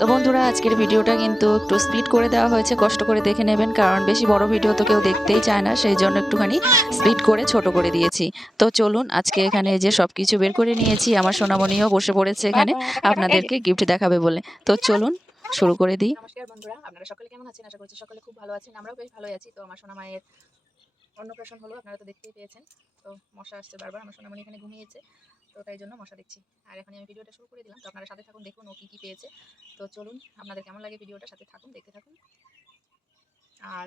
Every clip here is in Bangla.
তো বন্ধুরা আজকের ভিডিওটা কিন্তু একটু স্পিড করে দেওয়া হয়েছে, কষ্ট করে দেখে নেবেন, কারণ বেশি বড় ভিডিও তো কেউ দেখতেই চায় না, সেই জন্য একটুখানি স্পিড করে ছোট করে দিয়েছি। তো চলুন আজকে এখানে যে সব কিছু বের করে নিয়েছি, আমার সোনামণিও বসে পড়েছে এখানে আপনাদেরকে গিফট দেখাবে বলে। তো চলুন শুরু করে দিই। নমস্কার বন্ধুরা, আপনারা সকলে কেমন আছেন? আশা করছি সকলে খুব ভালো আছেন। আমরাও বেশ ভালোই আছি। তো আমার সোনা মায়ের অন্নপ্রাশন হলো, আপনারা তো দেখতেই পেয়েছেন। তো মশা আসছে বারবার, আমার সোনামণি এখানে ঘুমিয়েছে, তো তাই জন্য মশা দেখছি। আর এখন আমি ভিডিওটা শুরু করে দিলাম, তো আপনারা সাথে থাকুন, দেখুন ও কী কী পেয়েছে। তো চলুন, আপনাদের কেমন লাগে ভিডিওটা, সাথে থাকুন, দেখতে থাকুন। আর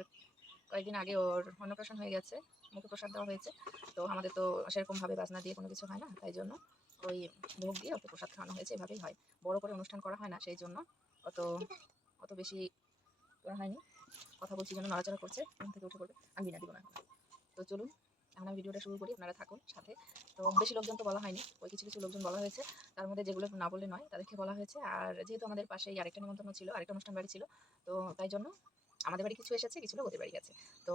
কয়েকদিন আগে ওর অন্নপ্রাশন হয়ে গেছে, মুখে প্রসাদ দেওয়া হয়েছে। তো আমাদের তো সেরকমভাবে বাজনা দিয়ে কোনো কিছু হয় না, তাই জন্য ওই ভোগ দিয়ে ওকে প্রসাদ খাওয়ানো হয়েছে। এভাবেই হয়, বড় করে অনুষ্ঠান করা হয় না, সেই জন্য অত অত বেশি করা হয়নি। কথা বলছি যেন নড়াচড়া করছে, ঘুম থেকে উঠে পড়বে, আমি বিনা দিব না এখন। তো চলুন এখন আমি ভিডিওটা শুরু করি, আপনারা থাকুন সাথে। তো বেশি লোকজন তো বলা হয়নি, ওই কিছু কিছু লোকজন বলা হয়েছে, তার মধ্যে যেগুলো না বললে নয় তাদেরকে বলা হয়েছে। আর যেহেতু আমাদের পাশেই আরেকটা নিমন্ত্রণ ছিল, আরেকটা অনুষ্ঠান বাড়ি ছিল, তো তাই জন্য আমাদের বাড়ি কিছু এসেছে, কিছু লোক ওদের বাড়ি গেছে। তো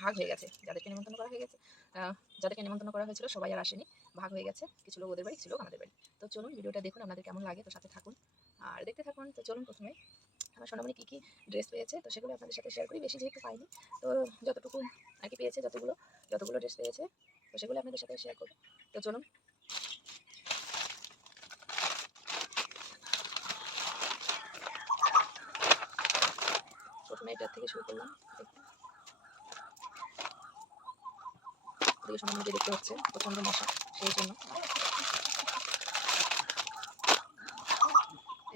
ভাগ হয়ে গেছে, যাদেরকে নিমন্ত্রণ করা হয়ে গেছে, যাদেরকে নিমন্ত্রণ করা হয়েছিল সবাই আর আসেনি, ভাগ হয়ে গেছে, কিছু লোক ওদের বাড়ি, কিছু লোক আমাদের বাড়ি। তো চলুন ভিডিওটা দেখুন, আপনাদের কেমন লাগে, তো সাথে থাকুন আর দেখতে থাকুন। তো চলুন প্রথমে আমার সোনামণি কী কী ড্রেস পেয়েছে, তো সেগুলো আপনাদের সাথে শেয়ার করি। বেশি যেহেতু পাইনি, তো যতটুকু আর কি পেয়েছে, যতগুলো ড্রেস পেয়েছে, তো সেগুলো আপনাদের সাথে শেয়ার করবো। তো চলুন প্রথমে এটার থেকে শুরু করলাম। এদিকে সোনামণিকে দেখতে হচ্ছে প্রচণ্ড মশা, সেই জন্য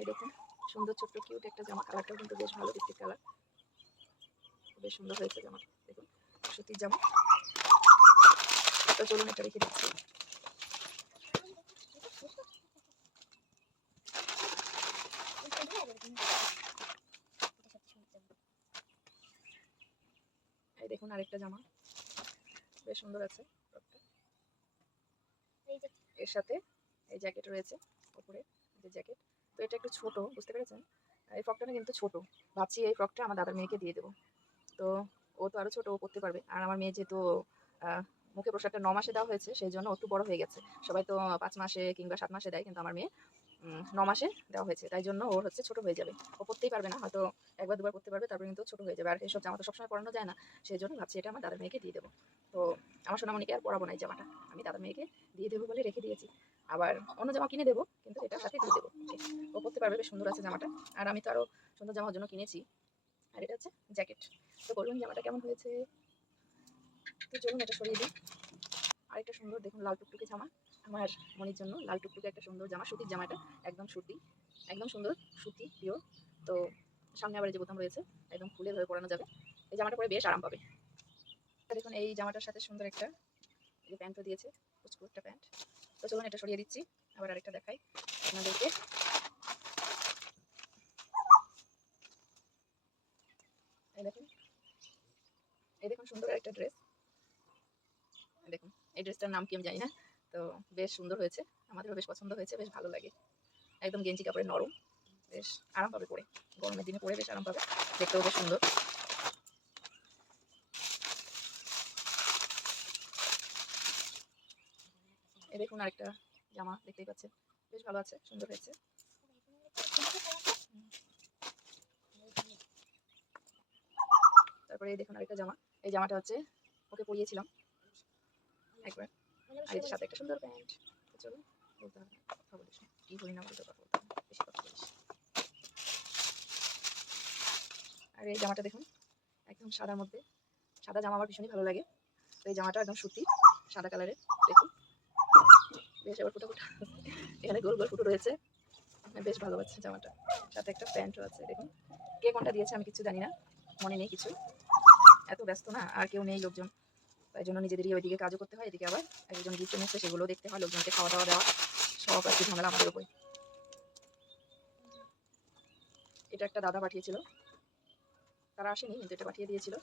এই দেখুন সুন্দর ছোট্ট কিউট একটা জামা, কালারটাও কিন্তু বেশ ভালো, বিস্কিট কালার, বেশ সুন্দর হয়েছে জামাটা। দেখুন সুতির জামা। তো চলুন এটা রেখে দিচ্ছি। এই দেখুন আরেকটা জামা, বেশ সুন্দর আছে ফ্রকটা। এর সাথে এই জ্যাকেট রয়েছে উপরে, যে জ্যাকেট। তো এটা একটু ছোট, বুঝতে পেরেছেন? এই ফ্রকটা না কিন্তু ছোট, ভাবছি এই ফ্রকটা আমার দাদার মেয়েকে দিয়ে দেবো। তো ও তো আরো ছোট, ও করতে পারবে। আর আমার মেয়ে যেহেতু মুখে প্রসাদটা 9 মাসে দেওয়া হয়েছে, সেই জন্য একটু বড় হয়ে গেছে। সবাই তো 5 মাসে কিংবা 7 মাসে দেয়, কিন্তু আমার মেয়ে 9 মাসে দেওয়া হয়েছে, তাই জন্য ওর হচ্ছে ছোট হয়ে যাবে। ও পড়তেই পারবে না, হয়তো একবার দুবার পড়তে পারবে, তারপরে কিন্তু ছোট হয়ে যাবে। আর এইসব জামা তো সবসময় পরানো যায় না, সেই জন্য ভাবছি এটা আমার দাদার মেয়েকে দিয়ে দেবো। তো আমার সোনামণিকে আর পরাবো না এই জামাটা, আমি দাদার মেয়েকে দিয়ে দেবো বলে রেখে দিয়েছি। আবার অন্য জামা কিনে দেবো, কিন্তু এটার সাথে দিয়ে দেবো, ও পড়তে পারবে, বেশ সুন্দর আছে জামাটা। আর আমি তো আরও সুন্দর জামার জন্য কিনেছি। আর এটা হচ্ছে জ্যাকেট। তো বলুন জামাটা কেমন হয়েছে। তো চলুন এটা সরিয়ে দিই। আরেকটা সুন্দর দেখুন লাল টুকটুকে জামা, আমার মনির জন্য লাল টুকটুকে একটা সুন্দর জামা, সুতির জামাটা, একদম সুতি, একদম সুন্দর সুতি পিওর। তো সামনে আবার যে বোতাম রয়েছে, একদম খুলে ধরে পরানো যাবে, এই জামাটা পরে বেশ আরাম পাবে। দেখুন এই জামাটার সাথে সুন্দর একটা যে প্যান্টও দিয়েছে, কুচকু একটা প্যান্ট। তো চলুন এটা সরিয়ে দিচ্ছি, আবার আরেকটা দেখাই আপনাদেরকে। এই দেখুন, এই দেখুন সুন্দর একটা ড্রেস। দেখুন এই ড্রেসটার নাম কি আমি জানি না, তো বেশ সুন্দর হয়েছে, আমাদেরও বেশ পছন্দ হয়েছে, বেশ ভালো লাগে। একদম গেঞ্জি কাপড়ের নরম, বেশ আরাম পাবে পরে, গরমের দিনে পরে বেশ আরাম পাবে, দেখতেও বেশ সুন্দর। এই দেখুন আরেকটা জামা, দেখতেই পাচ্ছেন বেশ ভালো আছে, সুন্দর হয়েছে। তারপরে এই দেখুন আরেকটা জামা, এই জামাটা হচ্ছে ওকে পরিয়েছিলাম একবার, আর এর সাথে একটা সুন্দর প্যান্ট। তো চলো বলতে হবে না, কথা বলিস না, কি বলি না বলতে, কথা বলতে হবে, বেশি কথা বলিস। আর এই জামাটা দেখুন একদম সাদার মধ্যে, সাদা জামা আমার ভীষণই ভালো লাগে। তো এই জামাটা একদম সুতি, সাদা কালারের, দেখুন বেশ আবার ফুটা ফুটা, এখানে গোল গোল ফুটো রয়েছে, বেশ ভালো আছে জামাটা। সাথে একটা প্যান্টও আছে, দেখুন কে কোনটা দিয়েছে আমি কিছু জানি না, মনে নেই কিছু, এত ব্যস্ত না, আর কেউ নেই লোকজন, তাই জন্য নিজেদেরই ওইদিকে কাজও করতে হয়, এদিকে আবার একজন গিফট এনেছে সেগুলো দেখতে হয়, লোকজনকে খাওয়া দাওয়া দেওয়া, সব আর কি ঝামেলা আমাদের উপরে। এটা একটা দাদা পাঠিয়েছিল, তারা আসেনি কিন্তু এটা পাঠিয়ে দিয়েছিল,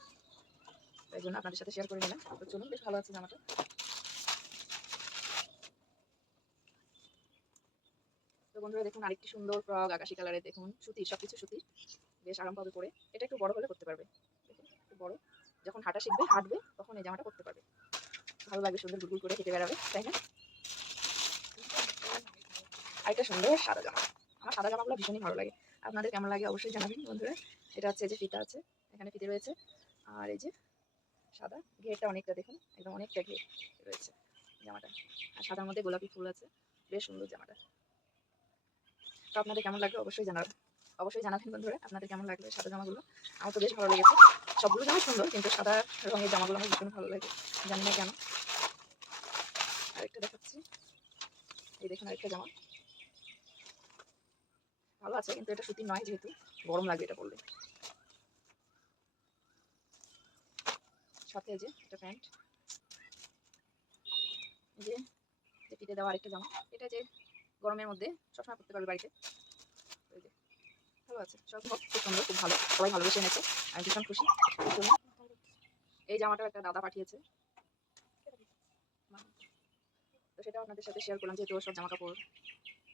তাই জন্য আপনাদের সাথে শেয়ার করে নিলাম। তো চলুন বেশ ভালো আছে জামাটা। তো বন্ধুরা দেখুন আরেকটি সুন্দর ফ্রক, আকাশি কালারের, দেখুন সুতির, সবকিছু সুতির, বেশ আরাম পাবে পরে। এটা একটু বড় হলে করতে পারবে, দেখুন একটু বড়, যখন হাঁটা শিখবে, হাঁটবে, তখন এই জামাটা করতে পারবে, ভালো লাগবে, সুন্দর গুলগুল করে হেঁটে বেড়াবে, তাই না? আরেকটা সুন্দর সাদা জামা, আমার সাদা জামাগুলো ভীষণই ভালো লাগে। আপনাদের কেমন লাগে অবশ্যই জানাবেন বন্ধুরা। এটা হচ্ছে যে ফিতা আছে, এখানে ফিতে রয়েছে, আর এই যে সাদা ঘেরটা অনেকটা দেখুন, একদম অনেকটা ঘের রয়েছে জামাটা, আর সাদার মধ্যে গোলাপি ফুল আছে, বেশ সুন্দর জামাটা। তো আপনাদের কেমন লাগবে অবশ্যই জানাবেন, অবশ্যই জানাবেন বন্ধুরা আপনাদের কেমন লাগবে সাদা জামাগুলো। আমার তো বেশ ভালো লেগেছে, সবগুলো জামাই সুন্দর, কিন্তু সাদা রঙের জামাগুলো আমার ভীষণ ভালো লাগে, জানি না কেন। আরেকটা দেখাচ্ছি, এই দেখুন আরেকটা জামা, ভালো আছে কিন্তু এটা সুতির নয়, যেহেতু গরম লাগবে এটা পরলে। সাথে যে এটা প্যান্ট, যে যে ফিতে দেওয়া আরেকটা জামা, এটা যে গরমের মধ্যে সবসময় পরতে পারবে বাড়িতে। এই যে ভালো আছে, সব খুব সুন্দর, খুব ভালো, সবাই ভালোবেসে এনেছে, আমি ভীষণ খুশি। এই জামাটাও একটা দাদা পাঠিয়েছে, তো সেটাও আপনাদের সাথে শেয়ার করলাম, যেহেতু সব জামা কাপড়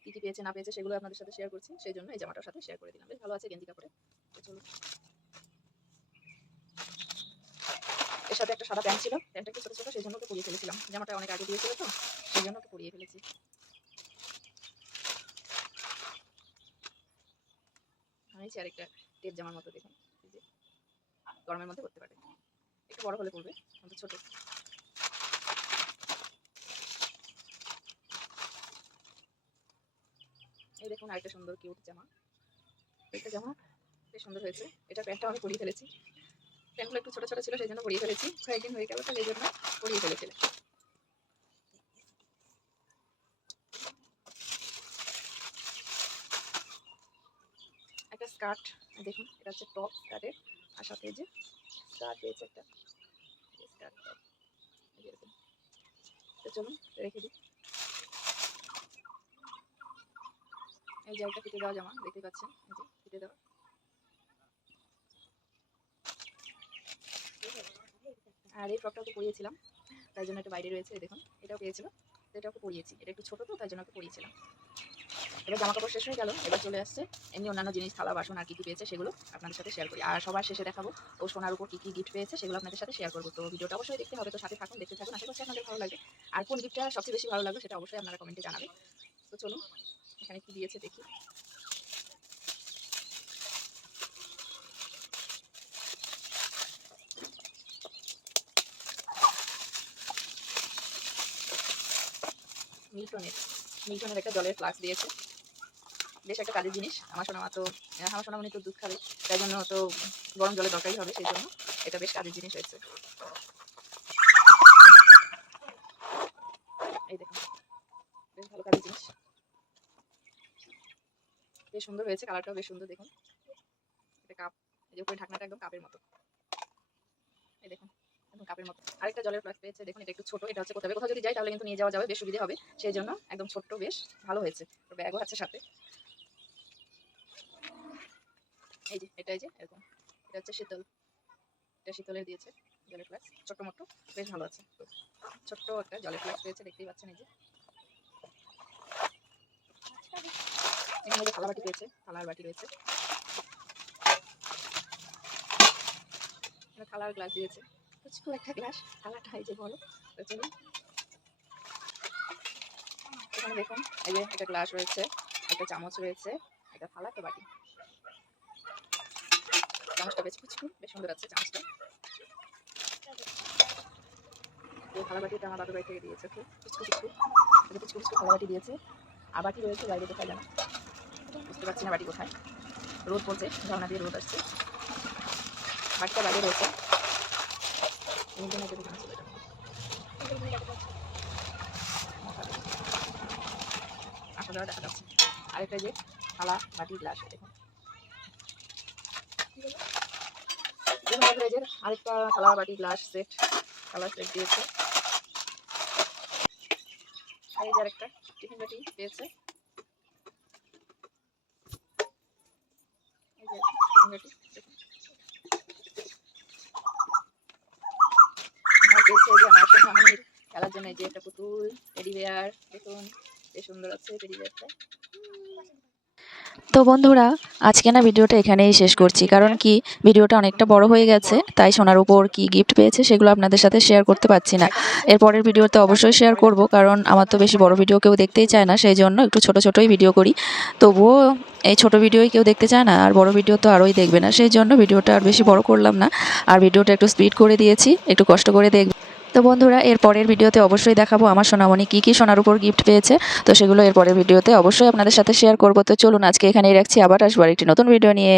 কী কী পেয়েছে না পেয়েছে সেগুলো আপনাদের সাথে শেয়ার করছি, সেই জন্য এই জামাটার সাথে শেয়ার করে দিলাম। বেশ ভালো আছে গেঞ্জি কাপড়ে। তো চলুন, এর সাথে একটা সাদা প্যান্ট ছিল, প্যান্টটা একটু ছোটো ছোটো, সেই জন্য ওকে পরিয়ে ফেলেছিলাম, জামাটা অনেক আগে দিয়েছিল তো সেই জন্য ওকে পরিয়ে ফেলেছি। আনিয়েছি আরেকটা টেপ জামার মতো, দেখুন এই যে গরমের মধ্যে পরতে পারে, একটু বড় হলে পরবে, কিন্তু ছোট। এই দেখুন আরেকটা সুন্দর কিউট জামা, একটা জামা বেশ সুন্দর হয়েছে, এটা প্যান্টটা আমি পরিয়ে ফেলেছি, প্যান্টগুলো একটু ছোটো ছোটো ছিল সেই জন্য পরিয়ে ফেলেছি, কয়েকদিন হয়ে গেল তো সেই জন্য পরিয়ে ফেলেছিল। একটা স্কার্ট দেখুন, এটা হচ্ছে টপ স্কার্টের, আর সাথে যে স্কার্ট পেয়েছে একটা স্কার্ট টপ, এরকম। তো চলুন রেখে দিই। এই যে একটা ফিতে দেওয়া জামা দেখতে পাচ্ছেন, এই যে ফিতে দেওয়া, আর এই ফ্রকটা ওকে পরিয়েছিলাম, তাই জন্য একটু বাইরে রয়েছে, এই দেখুন এটাও পেয়েছিল, এটাও ওকে পরিয়েছি, এটা একটু ছোটো তো তাই জন্য ওকে পরিয়েছিলাম। এবার জামা কাপড় শেষ হয়ে গেল, এবার চলে আসছে এমনি অন্যান্য জিনিস, থালা বাসন আর কী কী পেয়েছে সেগুলো আপনাদের সাথে শেয়ার করি, আর সবার শেষে দেখাবো ও সোনার উপর কী কী গিফট পেয়েছে সেগুলো আপনাদের সাথে শেয়ার করবো। তো ভিডিওটা অবশ্যই দেখতে হবে, তো সাথে থাকুন, দেখতে থাকুন, আশা করছি আপনাদের ভালো লাগবে। আর কোন গিফটটা সবচেয়ে বেশি ভালো লাগবে সেটা অবশ্যই আপনারা কমেন্টে জানাবেন। তো চলুন এখানে কী দিয়েছে দেখি। মিল্টনের একটা জলের ফ্লাস্ক দিয়েছে, বেশ একটা কাজের জিনিস। আমার সোনামণি তো দুধ খাবে, তাই জন্য তো গরম জলের দরকারই হবে, সেই জন্য এটা বেশ কাজের জিনিস হয়েছে। এই দেখুন বেশ ভালো কাজের জিনিস, বেশ সুন্দর হয়েছে, কালারটাও বেশ সুন্দর। দেখুন এটা কাপ, এই যে উপরে ঢাকনাটা একদম কাপের মতো, এই দেখুন একদম কাপের মতো। আরেকটা জলের ফ্লাস্ক পেয়েছে, দেখুন এটা একটু ছোট, এটা হচ্ছে কোথাও যদি যাই তাহলে কিন্তু নিয়ে যাওয়া যাবে, বেশ সুবিধা হবে, সেই জন্য একদম ছোট্ট, বেশ ভালো হয়েছে। ব্যাগও আছে সাথে, এই যে এটা, এই যে এরকম, এটা হচ্ছে শীতল, এটা শীতলের দিয়েছে জলের ফ্লাস্ক, ছোট্ট মোট্ট, বেশ ভালো আছে। ছোট্ট একটা জলের ফ্লাস্ক পেয়েছে, দেখতেই পাচ্ছেন। এই যে এখানে যে থালা বাটি পেয়েছে, থালার বাটি রয়েছে, থালার গ্লাস দিয়েছে, ছোট একটা গ্লাস, থালাটা এই যে বড়। এখানে দেখুন এই যে একটা গ্লাস রয়েছে, একটা চামচ রয়েছে, একটা থালা, একটা বাটি। চামচটা বেশ কুচকু, বেশ সুন্দর আছে চামচটা। এই থালা বাটিটা আমার বাবার বাড়ি থেকে দিয়েছে, খুব কুচকু থালা বাটি দিয়েছে। আর বাটি রয়েছে বাইরে, কোথায় জানো বুঝতে পারছি না বাটি কোথায়, রোদ পড়ছে, ঝর্ণা দিয়ে রোদ আসছে, বাটিটা বাইরে রয়েছে। আসলে দেখা যাচ্ছে। আরেকটা যে থালা বাটি গ্লাস, দেখুন আরেকটা থালা বাটি গ্লাস সেট, কালার সেট দিয়েছে। আর এই যে আরেকটা টিফিন বাটি পেয়েছে, এই যে টিফিন বাটি পেয়েছে। এই যে আমার সোনামণির খেলার জন্য এই যে একটা পুতুল টেডি বিয়ার, দেখুন বেশ সুন্দর আছে টেডি বিয়ারটা। তো বন্ধুরা, আজকে না ভিডিওটা এখানেই শেষ করছি, কারণ কি ভিডিওটা অনেকটা বড় হয়ে গেছে, তাই সোনার উপর কি গিফট পেয়েছে সেগুলো আপনাদের সাথে শেয়ার করতে পারছি না। এরপরের ভিডিওতে অবশ্যই শেয়ার করব, কারণ আমার তো বেশি বড় ভিডিও কেউ দেখতেই চায় না, সেই জন্য একটু ছোট ছোটই ভিডিও করি। তবুও এই ছোট ভিডিওই কেউ দেখতে চায় না, আর বড় ভিডিও তো আরোই দেখবে না, সেই জন্য ভিডিওটা আর বেশি বড় করলাম না, আর ভিডিওটা একটু স্পিড করে দিয়েছি, একটু কষ্ট করে দেখবে। তো বন্ধুরা, এর পরের ভিডিওতে অবশ্যই দেখাবো আমার সোনামণি কি সোনার উপর গিফট পেয়েছে। তো সেগুলো এর পরের ভিডিওতে অবশ্যই আপনাদের সাথে শেয়ার করবো। তো চলুন আজকে এখানেই রাখছি, আবার আসবো একটি নতুন ভিডিও নিয়ে।